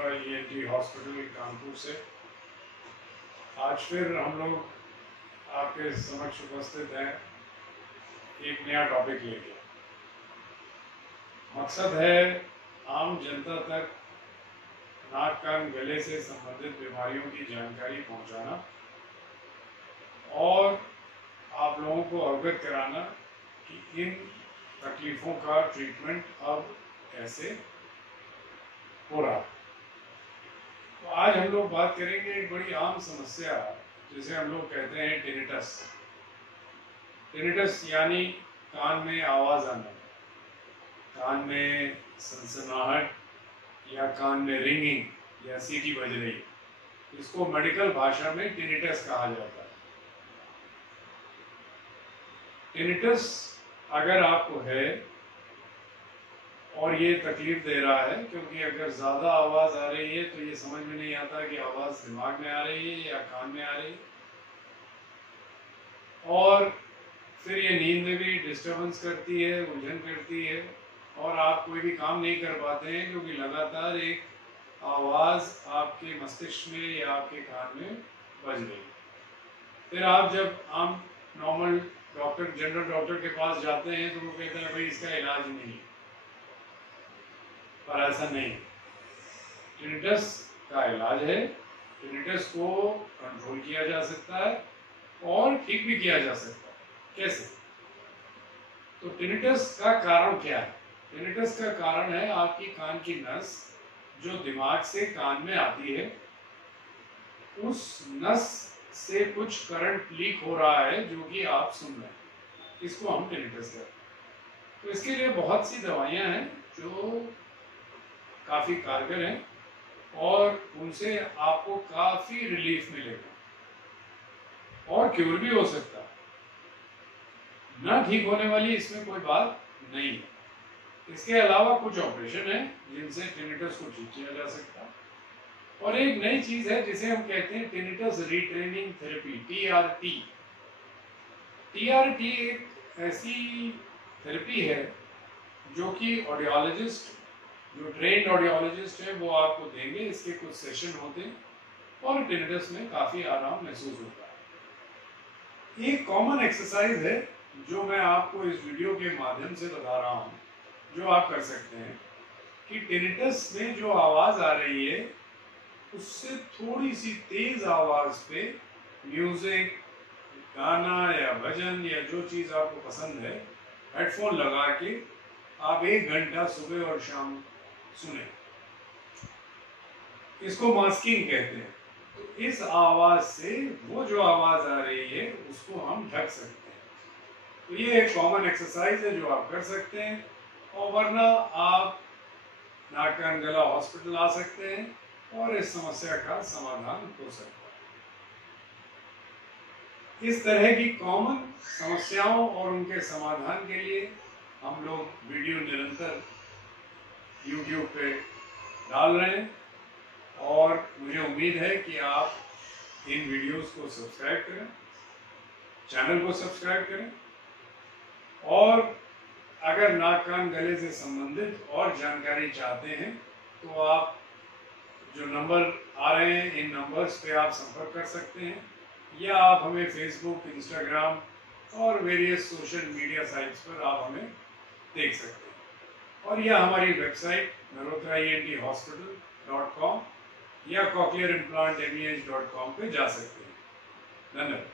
Malhotra ENT hospital Kanpur से। आज फिर हम लोग आपके समक्ष उपस्थित हैं एक नया टॉपिक लेके। मकसद है आम जनता तक नाक कान गले से संबंधित बीमारियों की जानकारी पहुंचाना और आप लोगों को अवगत कराना कि इन तकलीफ़ों का ट्रीटमेंट अब कैसे हो रहा। तो आज हम लोग बात करेंगे एक बड़ी आम समस्या जिसे हम लोग कहते हैं टिनिटस। टिनिटस यानी कान में आवाज़ आना, कान में सनसनाहट या कान में रिंगिंग या सीटी बज रही, इसको मेडिकल भाषा में टिनिटस कहा जाता है। टिनिटस अगर आपको है और ये तकलीफ दे रहा है, क्योंकि अगर ज़्यादा आवाज़ आ रही है तो ये समझ में नहीं आता कि आवाज़ दिमाग में आ रही है या कान में आ रही है, और फिर ये नींद में भी डिस्टर्बेंस करती है, उलझन करती है और आप कोई भी काम नहीं कर पाते हैं क्योंकि लगातार एक आवाज़ आपके मस्तिष्क में या आपके कान में बज रही है। फिर आप जब आम नॉर्मल डॉक्टर, जनरल डॉक्टर के पास जाते हैं तो वो कहते हैं भाई इसका इलाज नहीं, पर ऐसा नहीं। टिनिटस का इलाज है, टिनिटस को कंट्रोल किया जा सकता है और ठीक भी किया जा सकता है। कैसे? तो टिनिटस का कारण क्या है? टिनिटस का कारण है आपकी कान की नस जो दिमाग से कान में आती है, उस नस से कुछ करंट लीक हो रहा है जो कि आप सुन रहे हैं, इसको हम टिनिटस कहते हैं। तो इसके लिए बहुत सी दवाइयां हैं जो काफ़ी कारगर हैं और उनसे आपको काफ़ी रिलीफ मिलेगा और क्योर भी हो सकता है। ना ठीक होने वाली इसमें कोई बात नहीं है। इसके अलावा कुछ ऑपरेशन है जिनसे टिनिटस को ठीक किया जा सकता है। और एक नई चीज़ है जिसे हम कहते हैं tinnitus retraining therapy, TRT। TRT एक ऐसी थेरेपी है जो कि ऑडियोलॉजिस्ट, जो ट्रेंड ऑडियोलॉजिस्ट है वो आपको देंगे। इसके कुछ सेशन होते हैं और टिनिटस में काफ़ी आराम महसूस होता है। एक कॉमन एक्सरसाइज है जो मैं आपको इस वीडियो के माध्यम से बता रहा हूँ, जो आप कर सकते हैं कि टिनिटस में जो आवाज़ आ रही है उससे थोड़ी सी तेज़ आवाज़ पे म्यूज़िक, गाना या भजन या जो चीज़ आपको पसंद है, हेडफोन लगा के आप 1 घंटा सुबह और शाम सुने। इसको मास्किंग कहते हैं। तो इस आवाज़ से वो जो आवाज़ आ रही है उसको हम ढक सकते हैं। तो ये एक कॉमन एक्सरसाइज है जो आप कर सकते हैं, और वरना आप नाक कान गला हॉस्पिटल आ सकते हैं और इस समस्या का समाधान हो सकता है। इस तरह की कॉमन समस्याओं और उनके समाधान के लिए हम लोग वीडियो निरंतर YouTube पे डाल रहे हैं और मुझे उम्मीद है कि आप इन वीडियोस को सब्सक्राइब करें, चैनल को सब्सक्राइब करें, और अगर नाक कान गले से संबंधित और जानकारी चाहते हैं तो आप जो नंबर आ रहे हैं इन नंबर्स पे आप संपर्क कर सकते हैं, या आप हमें फेसबुक, इंस्टाग्राम और वेरियस सोशल मीडिया साइट्स पर आप हमें देख सकते हैं। और यह हमारी वेबसाइट malhotraenthospital.com या cochlearimplant.com पे जा सकते हैं। धन्यवाद।